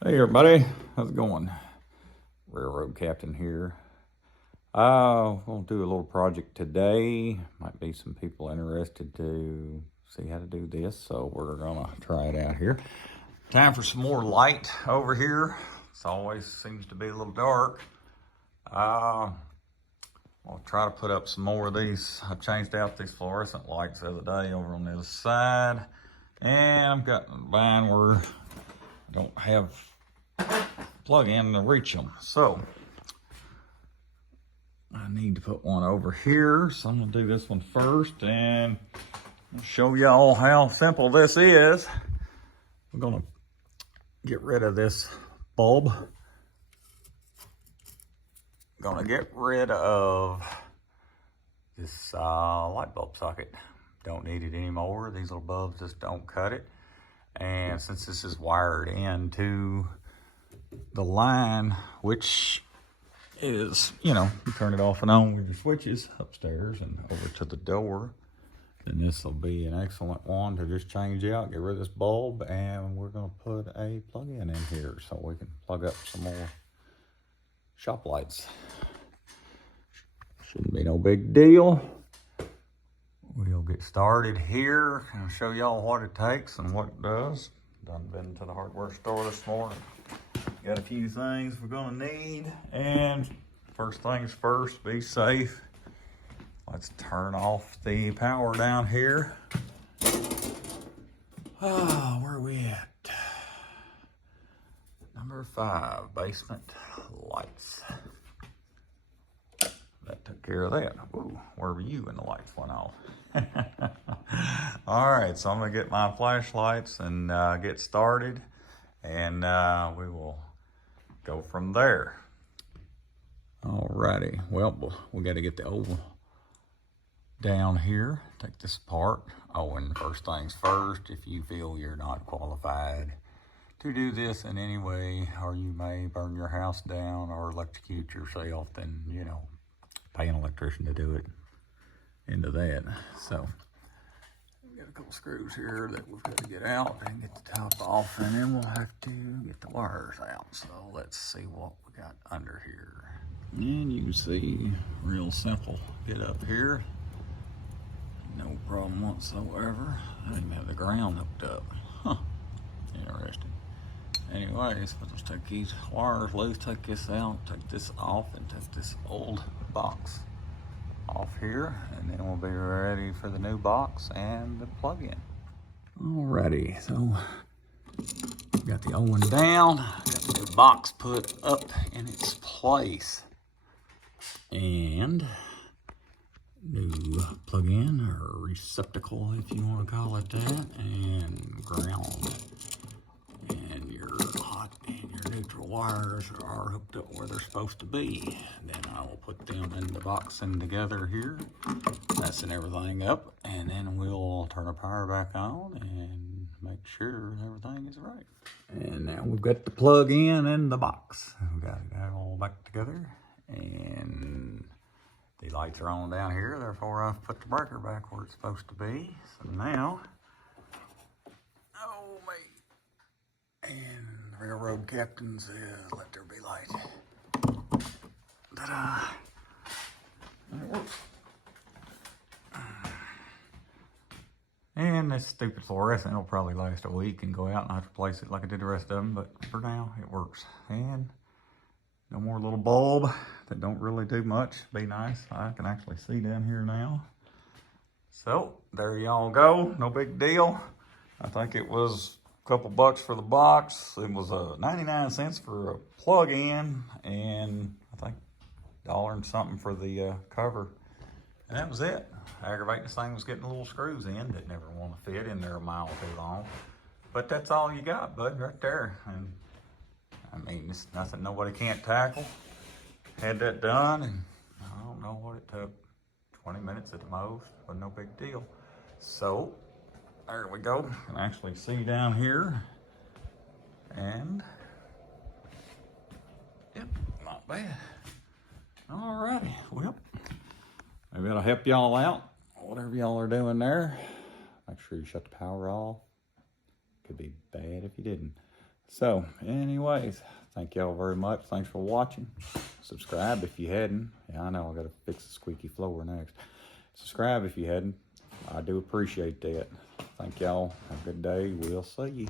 Hey everybody, how's it going? Railroad Captain here. I'm going to do a little project today. Might be some people interested to see how to do this, so we're going to try it out here. Time for some more light over here. It always seems to be a little dark. I'll try to put up some more of these. I changed out these fluorescent lights the other day over on the other side, and I've got mine where I don't have plug in to reach them. So I need to put one over here. So I'm gonna do this one first and I'll show y'all how simple this is. We're gonna get rid of this bulb. Gonna get rid of this light bulb socket. Don't need it anymore. These little bulbs just don't cut it. And since this is wired into the line, which is, you turn it off and on with your switches upstairs and over to the door, then this will be an excellent one to just change out, get rid of this bulb, and we're going to put a plug-in in here so we can plug up some more shop lights. Shouldn't be no big deal. We'll get started here and show y'all what it takes and what it does. Done been to the hardware store this morning. Got a few things we're gonna need, and first things first, be safe. Let's turn off the power down here. Where are we at? Number 5, basement lights. That took care of that. Ooh, where were you when the lights went off? All right, so I'm gonna get my flashlights and get started, and we will go from there. Alrighty, well, we got to get the oval down here, take this apart. Oh, and first things first, if you feel you're not qualified to do this in any way, or you may burn your house down or electrocute yourself, then, pay an electrician to do it into that. So we got a couple screws here that we've got to get out and get the top off, and then we'll have to get the wires out. So let's see what we got under here. And you can see, real simple. Get up here, no problem whatsoever. I didn't have the ground hooked up. Huh, interesting. Anyways, we'll just take these wires loose, take this out, take this off, and take this old box off here, and then we'll be ready for the new box and the plug-in. Alrighty, so got the old one down, got the new box put up in its place, and new plug-in, or receptacle if you want to call it that, and ground. And your hot and your neutral wires are hooked up where they're supposed to be. Then I will put them in the box and together here, messing everything up, and then we'll turn the power back on and make sure everything is right. And now we've got the plug in the box. We've got it all back together, and the lights are on down here, therefore I've put the breaker back where it's supposed to be. So now, oh mate. And Railroad Captain says, let there be light. Ta-da! That works. And this stupid fluorescent will probably last a week and go out, and I have to replace it like I did the rest of them, but for now it works. And no more little bulb that don't really do much. Be nice. I can actually see down here now. So there y'all go. No big deal. I think it was couple bucks for the box. It was 99 cents for a plug-in, and I think $1 and something for the cover, and that was it. Aggravating, this thing was getting little screws in that never want to fit in there a mile too long, but that's all you got, bud, right there. And I mean, it's nothing nobody can't tackle. Had that done, and I don't know what it took, 20 minutes at the most, but no big deal. So there we go. You can actually see down here. And yep, not bad. Alrighty, well, maybe that'll help y'all out. Whatever y'all are doing there, make sure you shut the power off. Could be bad if you didn't. So, anyways, thank y'all very much. Thanks for watching. Subscribe if you hadn't. Yeah, I know I gotta fix the squeaky floor next. Subscribe if you hadn't. I do appreciate that. Thank y'all. Have a good day. We'll see you.